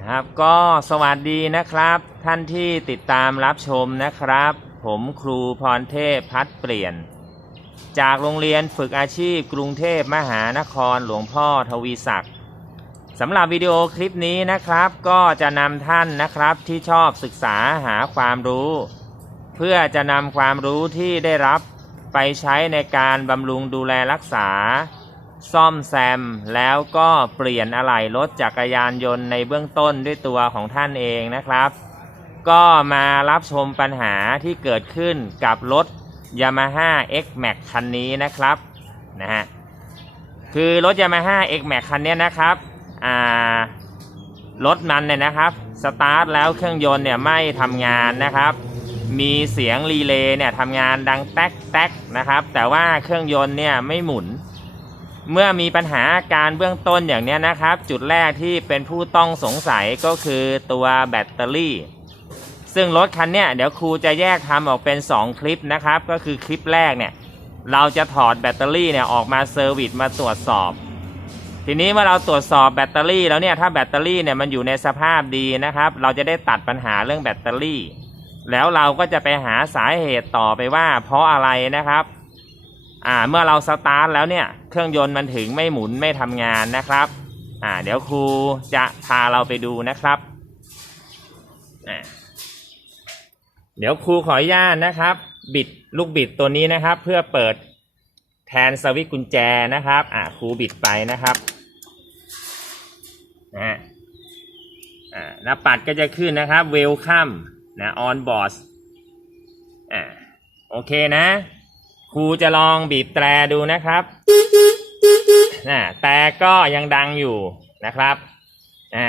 นะครับก็สวัสดีนะครับ ท่านที่ติดตามรับชมนะครับ ผมครูพรเทพพัดเปลี่ยน จากโรงเรียนฝึกอาชีพกรุงเทพมหานครหลวงพ่อทวีศักดิ์สำหรับวิดีโอคลิปนี้นะครับ ก็จะนำท่านนะครับที่ชอบศึกษาหาความรู้ เพื่อจะนำความรู้ที่ได้รับไปใช้ในการบำรุงดูแลรักษา ซ่อมแซมแล้วก็เปลี่ยนอะไหล่รถจักรยานยนต์ในเบื้องต้นด้วยตัวของท่านเองนะครับ ก็มารับชมปัญหาที่เกิดขึ้นกับรถ Yamaha X Max คันนี้นะครับนะฮะคือรถ Yamaha X Max คันนี้นะครับอ่ารถมันเนี่ยนะครับสตาร์ทแล้วเครื่องยนต์เนี่ยไม่ทำงานนะครับ มีเสียงรีเลย์เนี่ยทำงานดังแต๊กแต๊กนะครับ แต่ว่าเครื่องยนต์เนี่ยไม่หมุน เมื่อมีปัญหาการเบื้องต้นอย่างนี้นะครับ จุดแรกที่เป็นผู้ต้องสงสัยก็คือตัวแบตเตอรี่ ซึ่งรถคันเนี้ยเดี๋ยวครูจะแยกทำออกเป็น 2 คลิปนะครับ ก็คือคลิปแรกเนี่ยเราจะถอดแบตเตอรี่เนี่ยออกมาเซอร์วิสมาตรวจสอบ ทีนี้เมื่อเราตรวจสอบแบตเตอรี่แล้วเนี่ยถ้าแบตเตอรี่เนี่ยมันอยู่ในสภาพดีนะครับ เราจะได้ตัดปัญหาเรื่องแบตเตอรี่ แล้วเราก็จะไปหาสาเหตุต่อไปว่า เพราะอะไรนะครับ อ่าเมื่อเราสตาร์ทแล้วเนี่ยเครื่องยนต์มันถึงไม่หมุนไม่ทำงานนะครับอ่าเดี๋ยวครูจะพาเราไปดูนะครับอ่าเดี๋ยวครูขออนุญาตนะครับ บิดลูกบิดตัวนี้นะครับ เพื่อเปิดแทนสวิตช์กุญแจนะครับอ่าครูบิดไปนะครับนะฮะอ่าแล้วปัดก็จะขึ้นนะครับ Welcome นะ on board อ่าโอเคนะ ครูจะลองบีบแตรดูนะครับนะแต่ก็ยังดังอยู่นะครับอ่า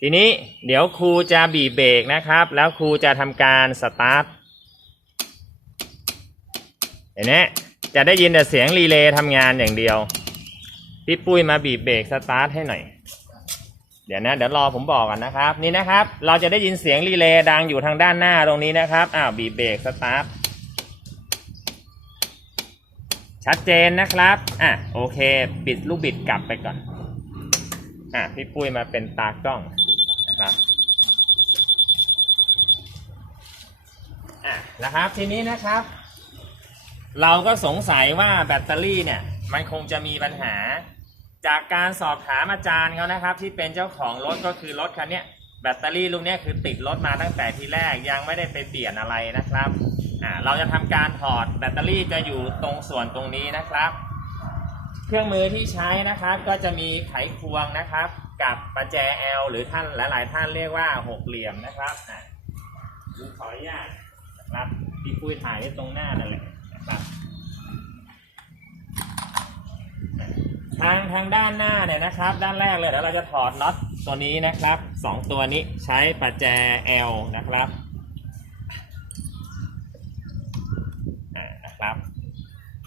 ทีนี้เดี๋ยวครูจะบีบเบรกนะครับ แล้วครูจะทำการสตาร์ทเห็นไหมจะได้ยินแต่เสียงรีเลย์ทำงานอย่างเดียว พี่ปุ้ยมาบีบเบรกสตาร์ทให้หน่อย เดี๋ยวนะ เดี๋ยวรอผมบอกก่อนนะครับ นี่นะครับ เราจะได้ยินเสียงรีเลย์ดังอยู่ทางด้านหน้าตรงนี้นะครับ อ้าวบีบเบรกสตาร์ท ชัดเจนนะครับ อะโอเค บิดลูกบิดกลับไปก่อน อะพี่ปุ้ยมาเป็นตากล้องนะครับอะนะครับทีนี้นะครับ เราก็สงสัยว่าแบตเตอรี่เนี่ย มันคงจะมีปัญหา จากการสอบถามอาจารย์เขานะครับ ที่เป็นเจ้าของรถก็คือรถคันนี้แบตเตอรี่ลูกนี้คือติดรถมาตั้งแต่ทีแรกยังไม่ได้ไปเปลี่ยนอะไรนะครับ อ่าเราจะทำการถอดแบตเตอรี่จะอยู่ตรงส่วนตรงนี้นะครับ เครื่องมือที่ใช้นะครับ ก็จะมีไขควงนะครับ กับประแจ L หรือท่านหลาย ๆ ท่านเรียกว่าหกเหลี่ยมนะครับอะดูขออนุญาตนะครับพี่ปุ้ยถ่ายไว้ตรงหน้านั่นแหละนะครับทางทางด้านหน้าเนี่ยนะครับ ด้านแรกเลยเดี๋ยวเราจะถอดน็อตตัวนี้นะครับสองตัวนี้ใช้ประแจ L นะครับ อ่านะครับ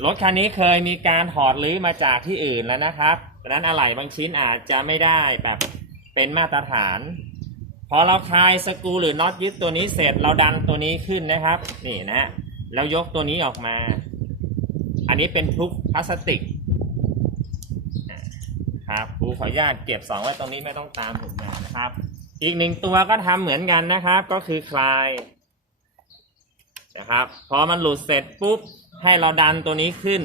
รถคันนี้เคยมีการถอดรื้อมาจากที่อื่นแล้วนะครับดังนั้นอะไหล่บางชิ้นอาจจะไม่ได้แบบเป็นมาตรฐาน พอเราคลายสกรูหรือน็อตยึดตัวนี้เสร็จเราดันตัวนี้ขึ้นนะครับ นี่นะฮะแล้วยกตัวนี้ออกมา อันนี้เป็นพลุกพลาสติกครับครูขออนุญาตเก็บสองไว้ตรงนี้ไม่ต้องตามผมมานะครับ อีกหนึ่งตัวก็ทำเหมือนกันนะครับ ก็คือคลายนะครับ พอมันหลุดเสร็จปุ๊บ ให้เราดันตัวนี้ขึ้น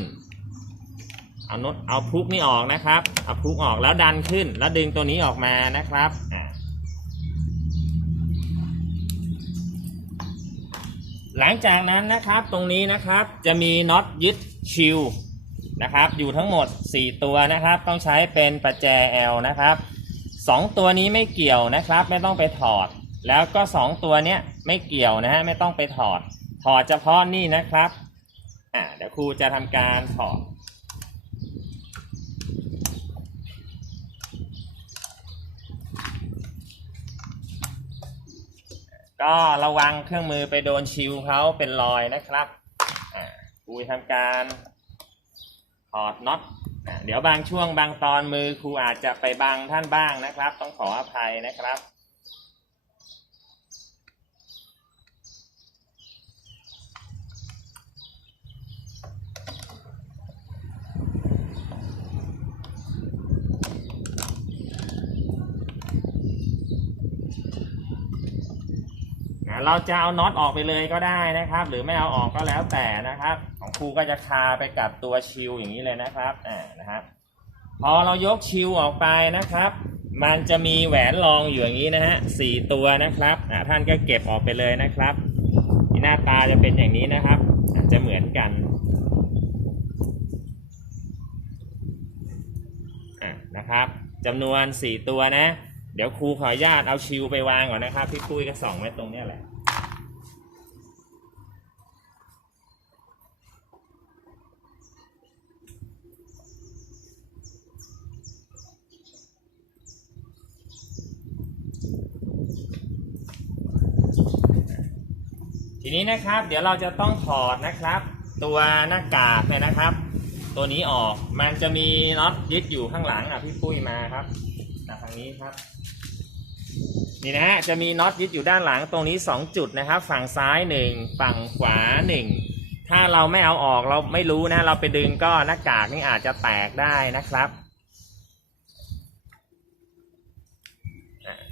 เอานดเอาพลุกนี่ออกนะครับ เอาพลุกออกแล้วดันขึ้น แล้วดึงตัวนี้ออกมานะครับหลังจากนั้นนะครับตรงนี้นะครับจะมีน็อตยึดชิลนะครับ อยู่ทั้งหมด 4 ตัวนะครับ ต้องใช้เป็นประแจ L นะครับ 2 ตัวนี้ไม่เกี่ยวนะครับ ไม่ต้องไปถอด แล้วก็ 2 ตัวเนี้ยไม่เกี่ยวนะฮะไม่ต้องไปถอด ถอดเฉพาะนี่นะครับ อ่าเดี๋ยวครูจะทำการถอดก็ระวังเครื่องมือไปโดนชิวเขาเป็นรอยนะครับอ่าครูทำการถอดน็อตเดี๋ยวบางช่วงบางตอนมือครูอาจจะไปบังท่านบ้างนะครับ ต้องขออภัยนะครับ เราจะเอาน็อตออกไปเลยก็ได้นะครับ หรือไม่เอาออกก็แล้วแต่นะครับ ของครูก็จะคาไปกับตัวชิลอย่างนี้เลยนะครับอ่านะครับพอเรายกชิลออกไปนะครับ มันจะมีแหวนรองอยู่อย่างนี้นะฮะสี่ตัวนะครับอ่าท่านก็เก็บออกไปเลยนะครับหน้าตาจะเป็นอย่างนี้นะครับจะเหมือนกันอะนะครับจำนวนสี่ตัวนะ เดี๋ยวครูขออนุญาตเอาชิลไปวางก่อนนะครับ พี่ปุ้ยก็ส่องไว้ตรงเนี้ยแหละ ทีนี้นะครับเดี๋ยวเราจะต้องถอดนะครับ ตัวหน้ากากเนี่ยนะครับ ตัวนี้ออกมันจะมีน็อตยึดอยู่ข้างหลังอะพี่ปุ้ยมาครับมากทางนี้ครับ นี่นะฮะจะมีน็อตยึดอยู่ด้านหลังตรงนี้ 2 จุดนะครับ ฝั่งซ้าย 1 ฝั่งขวา 1 ถ้าเราไม่เอาออกเราไม่รู้นะ เราไปดึงก็หน้ากากนี่อาจจะแตกได้นะครับ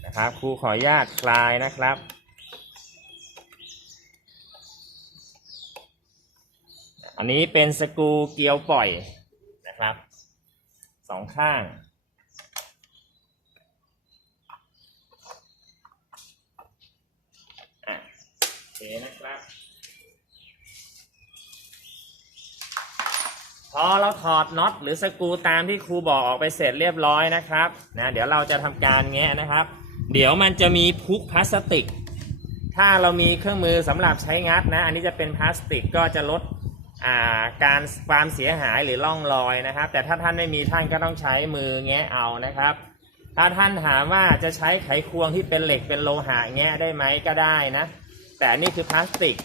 นะครับครูขออนุญาตคลายนะครับอันนี้เป็นสกรูเกลียวปล่อยนะครับสองข้าง อะโอเคนะครับ พอเราถอดน็อตหรือสกรูตามที่ครูบอกออกไปเสร็จเรียบร้อยนะครับนะเดี๋ยวเราจะทำการแงะนะครับ เดี๋ยวมันจะมีพุกพลาสติก ถ้าเรามีเครื่องมือสำหรับใช้งัดนะ อันนี้จะเป็นพลาสติกก็จะลดาการความเสียหายหรือร่องรอยนะครับ แต่ถ้าท่านไม่มีท่านก็ต้องใช้มือแงะเอานะครับ ถ้าท่านถามว่าจะใช้ไขควงที่เป็นเหล็กเป็นโลหะแงะได้ไหมก็ได้นะ แต่นี่คือพลาสติก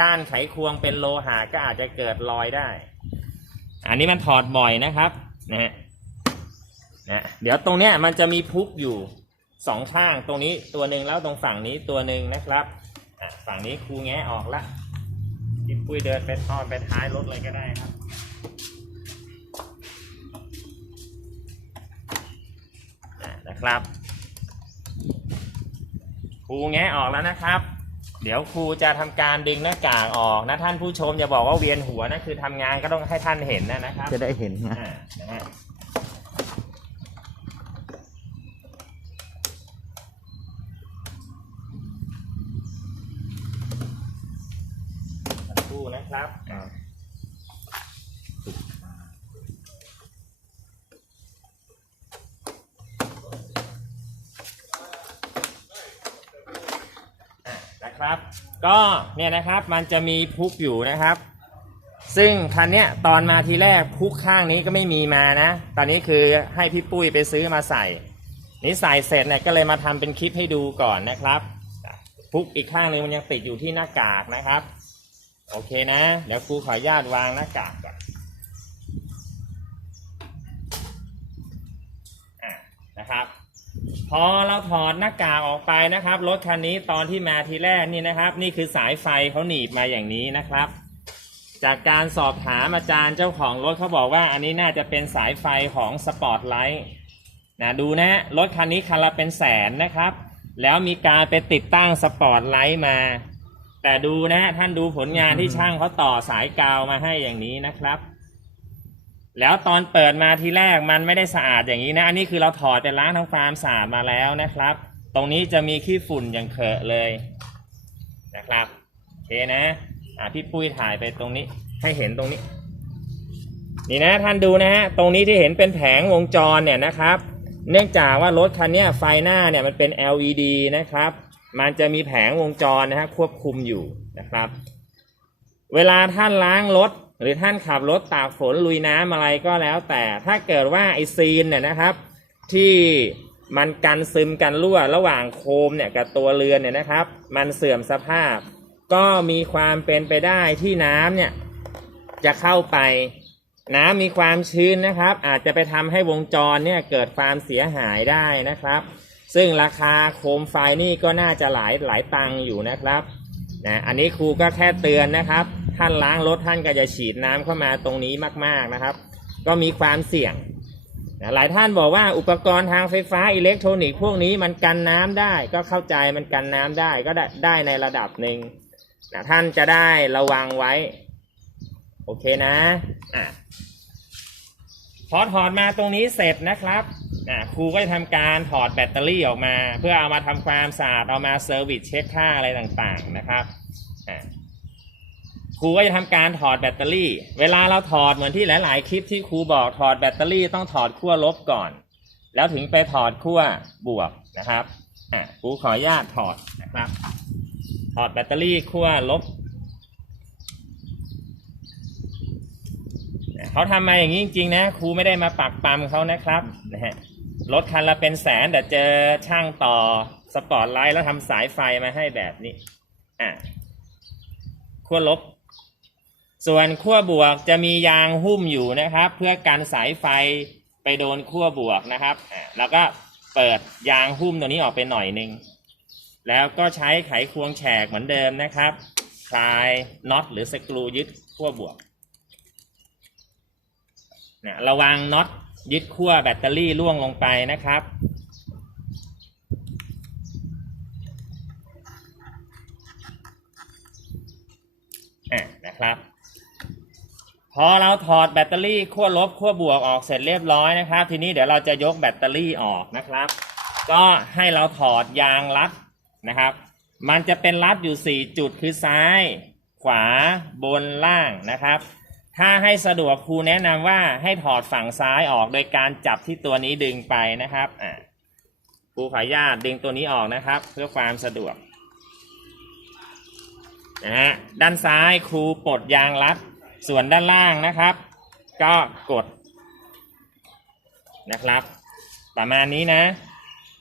ก้านไขควงเป็นโลหะก็อาจจะเกิดรอยได้ อันนี้มันถอดบ่อยนะครับนะฮะนะเดี๋ยวตรงเนี้ยมันจะมีพุกอยู่สองข้างตรงนี้ตัวหนึ่งแล้วตรงฝั่งนี้ตัวหนึ่งนะครับฝั่งนี้ครูแงะออกละพี่ปุ้ยเดินไปทอดไปท้ายรถเลยก็ได้ครับนะครับครูแงะออกแล้วนะครับ เดี๋ยวครูจะทำการดึงหน้ากากออกนะท่านผู้ชมอย่าบอกว่าเวียนหัวนะคือทำงานก็ต้องให้ท่านเห็นนะนะครับจะได้เห็นนะอ่านะฮะสักครู่นะครับอ่าอะนะครับ ก็เนี่ยนะครับมันจะมีพุกอยู่นะครับ ซึ่งคันเนี้ยตอนมาทีแรกพุกข้างนี้ก็ไม่มีมานะ ตอนนี้คือให้พี่ปุ้ยไปซื้อมาใส่ นี่ใส่เสร็จเนี่ยก็เลยมาทำเป็นคลิปให้ดูก่อนนะครับ พุกอีกข้างหนึงมันยังติดอยู่ที่หน้ากากนะครับ โอเคนะ เดี๋ยวครูขออนุญาตวางหน้ากากก่อนอะนะครับ พ อเราถอดหน้ากากออกไปนะครับ รถคันนี้ตอนที่มาทีแรกนี่นะครับ นี่คือสายไฟเขาหนีบมาอย่างนี้นะครับ จากการสอบถามอาจารย์เจ้าของรถเขาบอกว่า อันนี้น่าจะเป็นสายไฟของสปอร์ตไลท์นะดูนะรถคันนี้คันละเป็นแสนนะครับ แล้วมีการไปติดตั้งสปอร์ตไลท์มา แต่ดูนะท่านดูผลงานที่ช่างเขาต่อสายกาวมาให้อย่างนี้นะครับ แล้วตอนเปิดมาทีแรกมันไม่ได้สะอาดอย่างนี้นะ อันนี้คือเราถอดไปล้างทำความสะอาดมาแล้วนะครับ ตรงนี้จะมีขี้ฝุ่นอย่างเขอะเลยนะครับโอเคนะอะพี่ปุ้ยถ่ายไปตรงนี้ให้เห็นตรงนี้ นี่นะท่านดูนะฮะตรงนี้ที่เห็นเป็นแผงวงจรเนี่ยนะครับ เนื่องจากว่ารถคันนี้ไฟหน้าเนี่ยมันเป็น LED นะครับ มันจะมีแผงวงจรนะฮะควบคุมอยู่นะครับ เวลาท่านล้างรถ รือท่านขับรถตากฝนลุยน้ำอะไรก็แล้ว แต่ถ้าเกิดว่าไอซีนเนี่ยนะครับ ที่มันกันซึมกันรั่วระหว่างโคมเนี่ยกับตัวเรือนเนี่ยนะครับ มันเสื่อมสภาพ ก็มีความเป็นไปได้ที่น้ำเนี่ยจะเข้าไป น้ำมีความชื้นนะครับ อาจจะไปทำให้วงจรเนี่ยเกิดความเสียหายได้นะครับ ซึ่งราคาโคมไฟนี่ก็น่าจะหลายหลายตังค์อยู่นะครับนะอันนี้ครูก็แค่เตือนนะครับ ท่านล้างรถท่านก็จะฉีดน้ำเข้ามาตรงนี้มากๆนะครับ ก็มีความเสี่ยงหลายท่านบอกว่าอุปกรณ์ทางไฟฟ้าอิเล็กทรอนิกส์พวกนี้มันกันน้ำได้ ก็เข้าใจมันกันน้ำได้ก็ได้ในระดับหนึ่งนะท่านจะได้ระวังไว้ โอเคนะอะพอถอดมาตรงนี้เสร็จนะครับอะครูก็จะทำการถอดแบตเตอรี่ออกมา เพื่อเอามาทำความสะอาดเอามาเซอร์วิสเช็คค่าอะไรต่างๆนะครับ รูก็จะทำการถอดแบตเตอรี่ เวลาเราถอดเหมือนที่หลาย ๆ คลิปที่ครูบอกถอดแบตเตอรี่ต้องถอดขั้วลบก่อน แล้วถึงไปถอดขั้วบวกนะครับอะครูขออนุญาตถอดนะครับ ถอดแบตเตอรี่ขั้วลบเขาทำมาอย่างนี้จริง ๆ นะครูไม่ได้มาปักปั๊มเขานะครับนะฮะรถคันละเป็นแสนแต่เจอช่างต่อสปอร์ตไลท์แล้วทำสายไฟมาให้แบบนี้อะขั้วลบ ส่วนขั้วบวกจะมียางหุ้มอยู่นะครับ เพื่อกันสายไฟไปโดนขั้วบวกนะครับแล้วก็เปิดยางหุ้มตัวนี้ออกไปหน่อยหนึ่งแล้วก็ใช้ไขควงแฉกเหมือนเดิมนะครับ คลายน็อตหรือสกรูยึดขั้วบวกนะระวังน็อตยึดขั้วแบตเตอรี่ล่วงลงไปนะครับ อะนะครับ พอเราถอดแบตเตอรี่ขั้วลบขั้วบวกออกเสร็จเรียบร้อยนะครับ ทีนี้เดี๋ยวเราจะยกแบตเตอรี่ออกนะครับ ก็ให้เราถอดยางรัดนะครับ มันจะเป็นรัดอยู่ 4 จุดคือซ้าย ขวาบนล่างนะครับ ถ้าให้สะดวกครูแนะนำว่าให้ถอดฝั่งซ้ายออกโดยการจับที่ตัวนี้ดึงไปนะครับอะครูขออนุญาตดึงตัวนี้ออกนะครับ เพื่อความสะดวกนะฮะด้านซ้ายครูปลดยางรัด ส่วนด้านล่างนะครับ ก็กดนะครับ ประมาณนี้นะ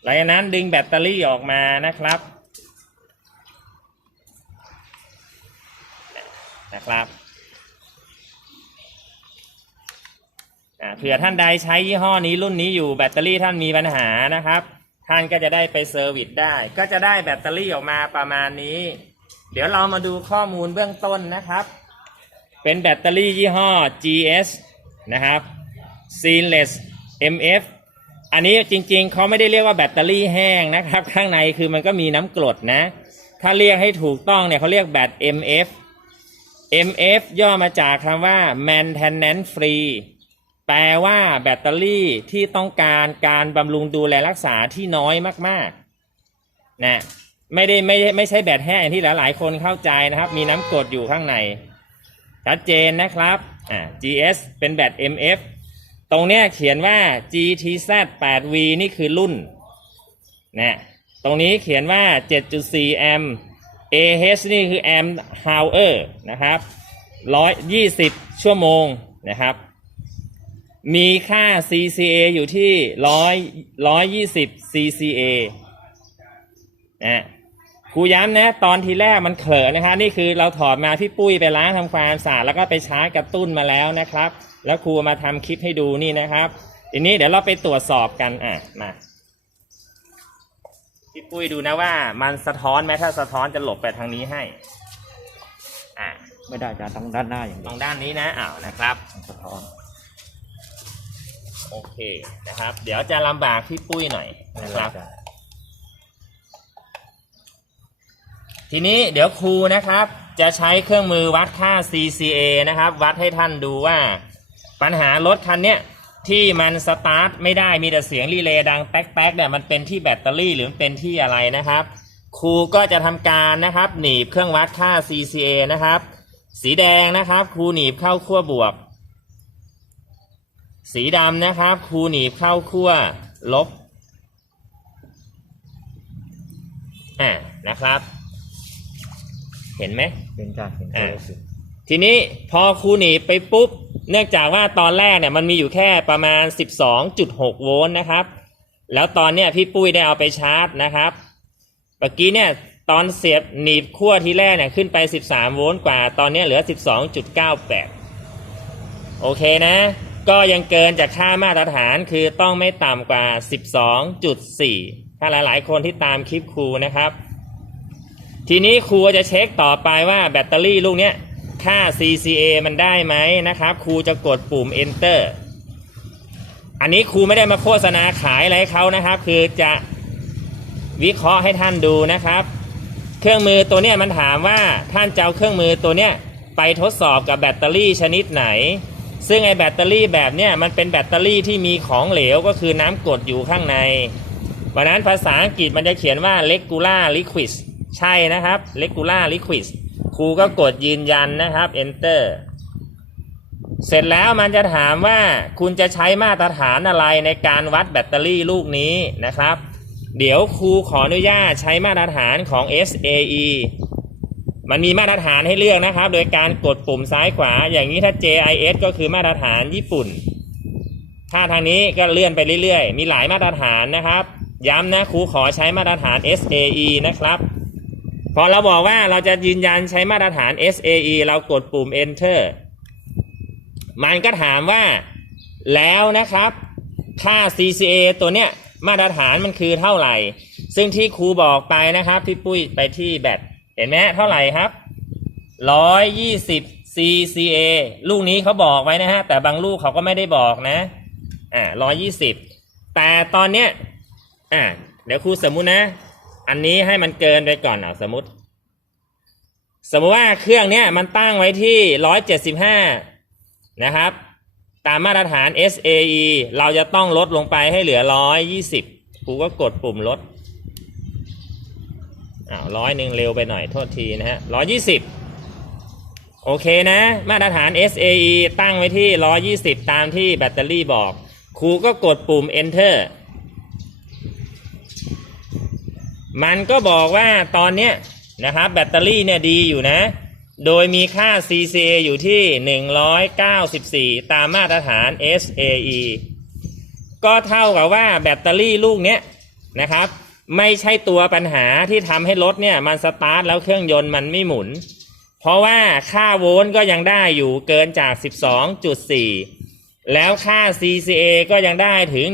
หลังจากนั้นดึงแบตเตอรี่ออกมานะครับนะครับเผื่อท่านใดใช้ยี่ห้อนี้รุ่นนี้อยู่แบตเตอรี่ท่านมีปัญหานะครับ ท่านก็จะได้ไปเซอร์วิสได้ ก็จะได้แบตเตอรี่ออกมาประมาณนี้ เดี๋ยวเรามาดูข้อมูลเบื้องต้นนะครับ เป็นแบตเตอรี่ยี่ห้อ GS นะครับ Seamless MF อันนี้จริงๆ เขาไม่ได้เรียกว่าแบตเตอรี่แห้งนะครับ ข้างในคือมันก็มีน้ำกรดนะ ถ้าเรียกให้ถูกต้องเนี่ยเขาเรียกแบต MF MF ย่อมาจากคำว่า maintenance free แปลว่าแบตเตอรี่ที่ต้องการการบำรุงดูแลรักษาที่น้อยมากๆนะไม่ได้ไม่ไม่ใช่แบตแห้งอย่างที่หลายๆคนเข้าใจนะครับ มีน้ำกรดอยู่ข้างใน ชัดเจนนะครับอ่า GS เป็นแบต MF ตรงเนี้ยเขียนว่า GTZ 8V นี่คือรุ่นนะตรงนี้เขียนว่า 7.4 แอมป์ AH นี่คือแอมป์ hour นะครับ120 ชั่วโมงนะครับ มีค่า CCA อยู่ที่ 100 120 CCA นะ ครูย้ำนะตอนทีแรกมันเขลอะนะครับนี่คือเราถอดมาพี่ปุ้ยไปล้างทำความสะอาดแล้วก็ไปชาร์จกระตุ้นมาแล้วนะครับ แล้วครูมาทำคลิปให้ดูนี่นะครับทีนี้เดี๋ยวเราไปตรวจสอบกันอะมาพี่ปุ้ยดูนะว่ามันสะท้อนไหมถ้าสะท้อนจะหลบไปทางนี้ให้อะไม่ได้จะต้องด้านหน้าอย่างตเดีรยวงด้านนี้นะอ้าวนะครับ สะท้อนโอเคนะครับ เดี๋ยวจะลำบากพี่ปุ้ยหน่อยนะครับ ทีนี้เดี๋ยวครูนะครับจะใช้เครื่องมือวัดค่า CCA นะครับ วัดให้ท่านดูว่า ปัญหารถคันเนี้ยที่มันสตาร์ทไม่ได้มีแต่เสียงรีเลย์ดังแป๊กแป๊กเนี่ยมันเป็นที่แบตเตอรี่หรือเป็นที่อะไรนะครับ ครูก็จะทำการนะครับ หนีบเครื่องวัดค่า CCA นะครับ สีแดงนะครับ ครูหนีบเข้าขั้วบวก สีดำนะครับ ครูหนีบเข้าขั้วลบอ่านะครับ เห็นไหมเป็นการเห็นตัวเลขสิทีนี้พอครูหนีบไปปุ๊บ เนื่องจากว่าตอนแรกเนี่ยมันมีอยู่แค่ประมาณ 12.6 โวลต์นะครับ แล้วตอนเนี้ยพี่ปุ้ยได้เอาไปชาร์จนะครับเมื่อกี้เนี่ยตอนเสียบหนีบขั้วทีแรกเนี่ยขึ้นไป 13 โวลต์กว่า ตอนเนี้ยเหลือ 12.98 โอเคนะ ก็ยังเกินจากค่ามาตรฐานคือต้องไม่ต่ำกว่า 12.4 ถ้าหลายๆ คนที่ตามคลิปครูนะครับ ทีนี้ครูจะเช็คต่อไปว่าแบตเตอรี่ลูกเนี้ยค่า CCA มันได้ไหมนะครับ ครูจะกดปุ่ม enter อันนี้ครูไม่ได้มาโฆษณาขายอะไรให้เขานะครับ คือจะวิเคราะห์ให้ท่านดูนะครับ เครื่องมือตัวเนี้ยมันถามว่าท่านจะเอาเครื่องมือตัวเนี้ยไปทดสอบกับแบตเตอรี่ชนิดไหน ซึ่งไอแบตเตอรี่แบบเนี้ยมันเป็นแบตเตอรี่ที่มีของเหลวก็คือน้ำกรดอยู่ข้างในวันนั้นภาษาอังกฤษมันจะเขียนว่า regular liquid ใช่นะครับ regular liquid ครูก็กดยืนยันนะครับ enter เสร็จแล้วมันจะถามว่าคุณจะใช้มาตรฐานอะไรในการวัดแบตเตอรี่ลูกนี้นะครับ เดี๋ยวครูขออนุญาตใช้มาตรฐานของ SAE มันมีมาตรฐานให้เลือกนะครับ โดยการกดปุ่มซ้ายขวา อย่างนี้ถ้า JIS ก็คือมาตรฐานญี่ปุ่น ถ้าทางนี้ก็เลื่อนไปเรื่อยๆ มีหลายมาตรฐานนะครับ ย้ำนะครูขอใช้มาตรฐาน SAE นะครับ พอเราบอกว่าเราจะยืนยันใช้มาตรฐาน SAE เรากดปุ่ม Enter มันก็ถามว่าแล้วนะครับ ค่า CCA ตัวเนี้ยมาตรฐานมันคือเท่าไหร่ ซึ่งที่ครูบอกไปนะครับพี่ปุ้ยไปที่แบตเห็นไหมเท่าไหร่ครับร้อยยี่สิบ CCA ลูกนี้เขาบอกไว้นะฮะ แต่บางลูกเขาก็ไม่ได้บอกนะ อ่าร้อยยี่สิบแต่ตอนเนี้ย อ่าเดี๋ยวครูสมมุตินะ อันนี้ให้มันเกินไปก่อนเอาสมมติ สมมติว่าเครื่องเนี้ยมันตั้งไว้ที่ร้อยเจ็ดสิบห้านะครับ ตามมาตรฐาน SAE เราจะต้องลดลงไปให้เหลือร้อยยี่สิบครูก็กดปุ่มลดอ้าวร้อยหนึ่งเร็วไปหน่อยโทษทีนะฮะร้อยยี่สิบโอเคนะ มาตรฐาน SAE ตั้งไว้ที่ร้อยี่สิบตามที่แบตเตอรี่บอกครูก็กดปุ่ม enter มันก็บอกว่าตอนเนี้ยนะครับแบตเตอรี่เนี่ยดีอยู่นะ โดยมีค่า CCA อยู่ที่ 194 ตามมาตรฐาน SAE ก็เท่ากับว่าแบตเตอรี่ลูกเนี้ยนะครับ ไม่ใช่ตัวปัญหาที่ทำให้รถเนี่ยมันสตาร์ทแล้วเครื่องยนต์มันไม่หมุน เพราะว่าค่าโวลต์ก็ยังได้อยู่เกินจาก 12.4 แล้วค่า CCA ก็ยังได้ถึง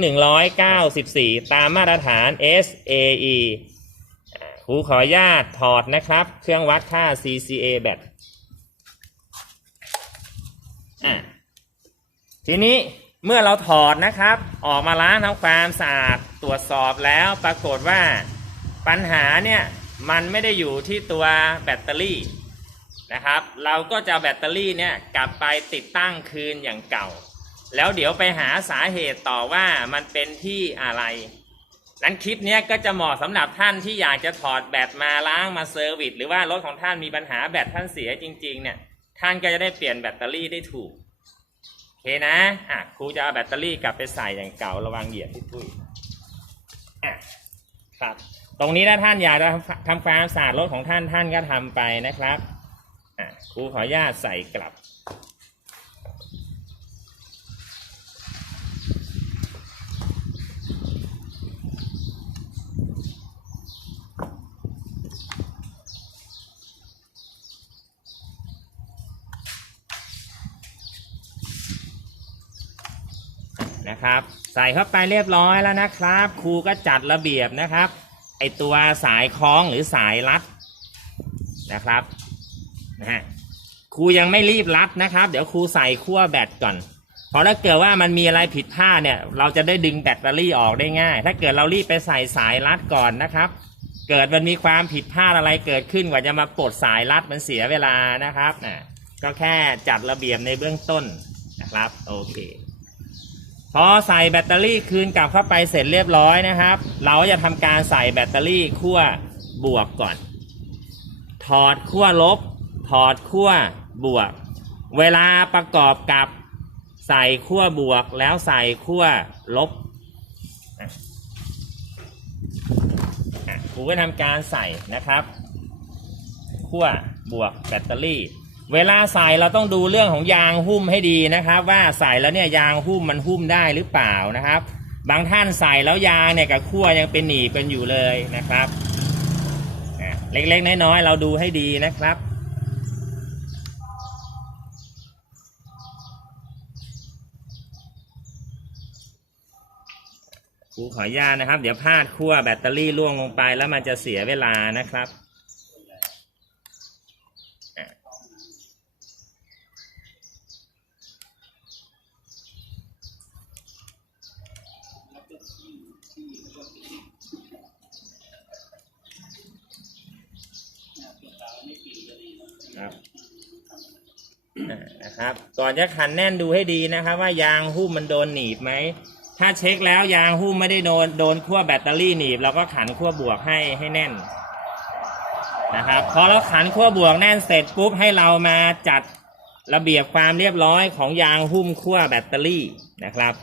194 ตามมาตรฐาน SAE รูขออนุญาตถอดนะครับ เครื่องวัดค่า CCA แบตอะทีนี้เมื่อเราถอดนะครับ ออกมาล้างทำความสะอาดตรวจสอบแล้วปรากฏว่าปัญหาเนี่ยมันไม่ได้อยู่ที่ตัวแบตเตอรี่นะครับ เราก็จะแบตเตอรี่เนี่ยกลับไปติดตั้งคืนอย่างเก่า แล้วเดี๋ยวไปหาสาเหตุต่อว่ามันเป็นที่อะไร นั้นคลิปนี้ก็จะเหมาะสำหรับท่านที่อยากจะถอดแบตมาล้างมาเซอร์วิสหรือว่ารถของท่านมีปัญหาแบตท่านเสียจริง ๆ เนี่ย ท่านก็จะได้เปลี่ยนแบตเตอรี่ได้ถูกโอเคนะอะครูจะเอาแบตเตอรี่กลับไปใส่อย่างเก่าระวังเหยียบที่ปุ้ยอะครับ ตรงนี้ถ้าท่านอยากจะทำความสะอาดรถของท่านท่านก็ทำไปนะครับอะครูขออนุญาตใส่กลับ นะครับใส่เข้าไปเรียบร้อยแล้วนะครับ ครูก็จัดระเบียบนะครับ ไอตัวสายคล้องหรือสายรัดนะครับนะฮะครูยังไม่รีบรัดนะครับ เดี๋ยวครูใส่ขั้วแบตก่อนเพราะถ้าเกิดว่ามันมีอะไรผิดพลาดเนี่ย เราจะได้ดึงแบตเตอรี่ออกได้ง่าย ถ้าเกิดเรารีบไปใส่สายรัดก่อนนะครับ เกิดมันมีความผิดพลาดอะไรเกิดขึ้นกว่าจะมาปลดสายรัดมันเสียเวลานะครับนะก็แค่จัดระเบียบในเบื้องต้นนะครับ โอเค พอใส่แบตเตอรี่คืนกลับเข้าไปเสร็จเรียบร้อยนะครับ เราจะทำการใส่แบตเตอรี่ขั้วบวกก่อน ถอดขั้วลบ ถอดขั้วบวก เวลาประกอบกับใส่ขั้วบวกแล้วใส่ขั้วลบครูก็ทำการใส่นะครับขั้วบวกแบตเตอรี่ เวลาใส่เราต้องดูเรื่องของยางหุ้มให้ดีนะครับ ว่าใส่แล้วเนี่ยยางหุ้มมันหุ้มได้หรือเปล่านะครับ บางท่านใส่แล้วยางเนี่ยกับขั้วยังเป็นหนีบกันอยู่เลยนะครับเล็กๆน้อยๆเราดูให้ดีนะครับครูขออนุญาตนะครับ เดี๋ยวพลาดขั้วแบตเตอรี่ล่วงลงไปแล้วมันจะเสียเวลานะครับ นะครับ ก่อนจะขันแน่นดูให้ดีนะครับ ว่ายางหุ้มมันโดนหนีบไหม ถ้าเช็คแล้วยางหุ้มไม่ได้โดนโดนขั้วแบตเตอรี่หนีบเราก็ขันขั้วบวกให้ให้แน่นนะครับพอเราขันขั้วบวกแน่นเสร็จปุ๊บให้เรามาจัดระเบียบความเรียบร้อยของยางหุ้มขั้วแบตเตอรี่นะครับ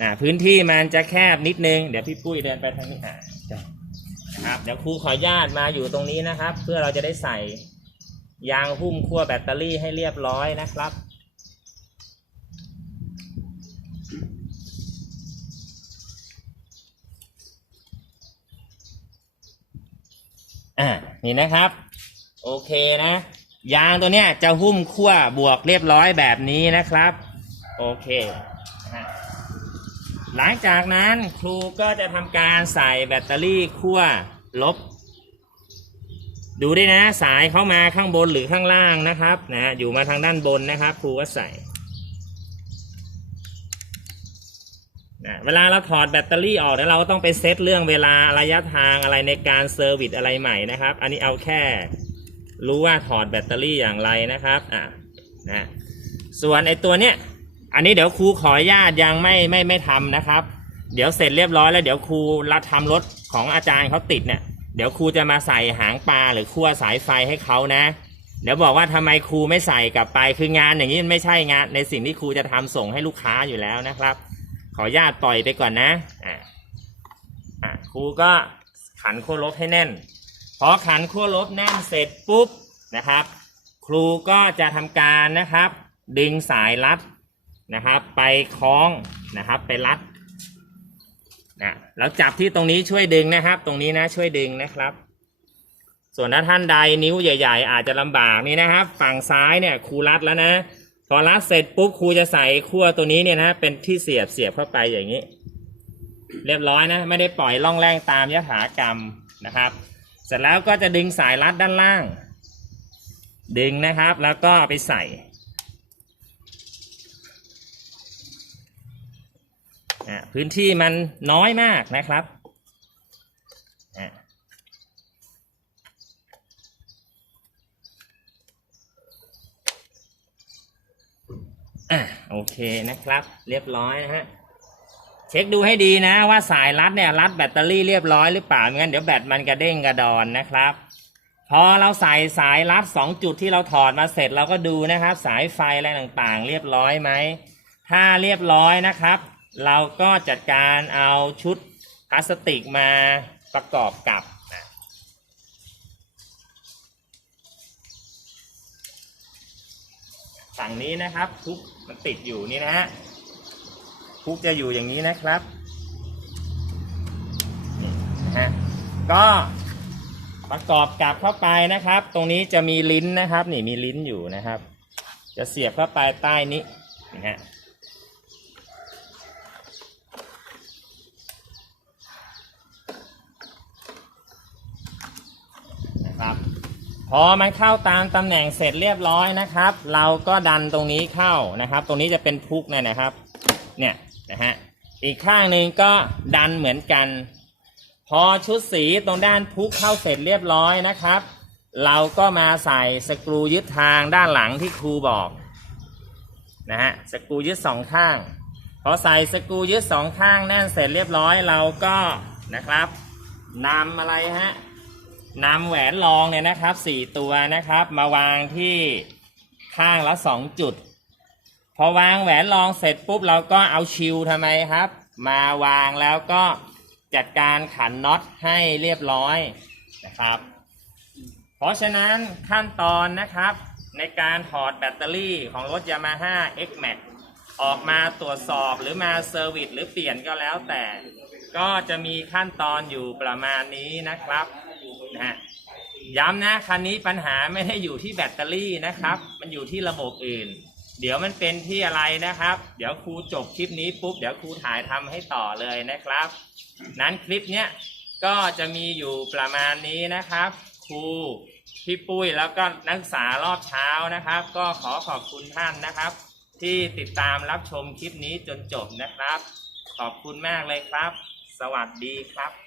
อ่าพื้นที่มันจะแคบนิดนึง เดี๋ยวพี่ปุ้ยเดินไปทางนี้อ่าจ้ะนะครับ เดี๋ยวครูขออนุญาตมาอยู่ตรงนี้นะครับ เพื่อเราจะได้ใส่ ยางหุ้มขั้วแบตเตอรี่ให้เรียบร้อยนะครับ อ่านี่นะครับ โอเคนะ ยางตัวเนี้ยจะหุ้มขั้วบวกเรียบร้อยแบบนี้นะครับ โอเคนะหลังจากนั้นครูก็จะทำการใส่แบตเตอรี่ขั้วลบ ดูด้นะ สายเข้ามาข้างบนหรือข้างล่างนะครับนะอยู่มาทางด้านบนนะครับครูก็ใส่นะเวลาเราถอดแบตเตอรี่ออกแล้วเราก็ต้องไปเซตเรื่องเวลาระยะทางอะไรในการเซอร์วิสอะไรใหม่นะครับ อันนี้เอาแค่ รู้ว่าถอดแบตเตอรี่อย่างไรนะครับอะนะส่วนไอตัวเนี้ยอันนี้เดี๋ยวครูขออนุญาตยังไม่ไม่ไม่ทำนะครับ เดี๋ยวเสร็จเรียบร้อยแล้วเดี๋ยวครูรับทำรถของอาจารย์เขาติดเนี่ย เดี๋ยวครูจะมาใส่หางปลาหรือขั้วสายไฟให้เขานะ เดี๋ยวบอกว่าทำไมครูไม่ใส่กลับไป คืองานอย่างนี้มันไม่ใช่งาน ในสิ่งที่ครูจะทำส่งให้ลูกค้าอยู่แล้วนะครับ ขออนุญาตปล่อยไปก่อนนะอะครูก็ขันขั้วลบให้แน่น พอขันขั้วลบแน่นเสร็จปุ๊บนะครับ ครูก็จะทำการนะครับ ดึงสายรัดนะครับ ไปคล้องนะครับ ไปรัด นะแล้วจับที่ตรงนี้ช่วยดึงนะครับ ตรงนี้นะช่วยดึงนะครับ ส่วนถ้าท่านใดนิ้วใหญ่ ๆ อาจจะลำบากนี่นะครับ ฝั่งซ้ายเนี่ยครูรัดแล้วนะพอรัดเสร็จปุ๊บครูจะใส่ขั้วตัวนี้เนี่ยนะเป็นที่เสียบเสียบเข้าไปอย่างนี้ เรียบร้อยนะ ไม่ได้ปล่อยล่องแรงตามยถากรรมนะครับ เสร็จแล้วก็จะดึงสายรัดด้านล่าง ดึงนะครับแล้วก็เอาไปใส่อะ พื้นที่มันน้อยมากนะครับอะโอเคนะครับ เรียบร้อยนะฮะเช็คดูให้ดีนะว่าสายรัดเนี่ยรัดแบตเตอรี่เรียบร้อยหรือเปล่าไม่งั้นเดี๋ยวแบตมันกระเด้งกระดอนนะครับ พอเราใส่สายรัดสองจุดที่เราถอดมาเสร็จเราก็ดูนะครับ สายไฟอะไรต่างๆ เรียบร้อยไหมถ้าเรียบร้อยนะครับ เราก็จัดการเอาชุดพลาสติกมาประกอบกับนะฝั่งนี้นะครับทุกมันติดอยู่นี่นะฮะคุกจะอยู่อย่างนี้นะครับนี่นะฮะก็ประกอบกลับเข้าไปนะครับ ตรงนี้จะมีลิ้นนะครับ นี่มีลิ้นอยู่นะครับ จะเสียบเข้าไปใต้นี้นะฮะนะครับ พ อมันเข้าตามตำแหน่งเสร็จเรียบร้อยนะครับ เราก็ดันตรงนี้เข้านะครับ ตรงนี้จะเป็นพุกเนี่ยนะครับ เนี่ยนะฮะอีกข้างหนึ่งก็ดันเหมือนกัน พอชุดสีตรงด้านพุกเข้าเสร็จเรียบร้อยนะครับ เราก็มาใส่สกรูยึดทางด้านหลังที่ครูบอกนะฮะสกรูยึดสองข้างพอใส่สกรูยึดสองข้างแน่นเสร็จเรียบร้อยเราก็นะครับนำอะไรฮะ นำแหวนรองเนี่ยนะครับสี่ตัวนะครับ มาวางที่ข้างละสองจุด พอวางแหวนรองเสร็จปุ๊บเราก็เอาชิวทำไมครับ มาวางแล้วก็จัดการขันน็อตให้เรียบร้อยนะครับ เพราะฉะนั้นขั้นตอนนะครับ ในการถอดแบตเตอรี่ของรถ Yamaha X Max ออกมาตรวจสอบหรือมาเซอร์วิสหรือเปลี่ยนก็แล้วแต่ ก็จะมีขั้นตอนอยู่ประมาณนี้นะครับ นะฮะย้ำนะคันนี้ปัญหาไม่ได้อยู่ที่แบตเตอรี่นะครับ มันอยู่ที่ระบบอื่น เดี๋ยวมันเป็นที่อะไรนะครับ เดี๋ยวครูจบคลิปนี้ปุ๊บเดี๋ยวครูถ่ายทำให้ต่อเลยนะครับ นั้นคลิปเนี้ยก็จะมีอยู่ประมาณนี้นะครับ ครูพี่ปุ้ยแล้วก็นักศึกษารอบเช้านะครับ ก็ขอขอบคุณท่านนะครับ ที่ติดตามรับชมคลิปนี้จนจบนะครับ ขอบคุณมากเลยครับ สวัสดีครับ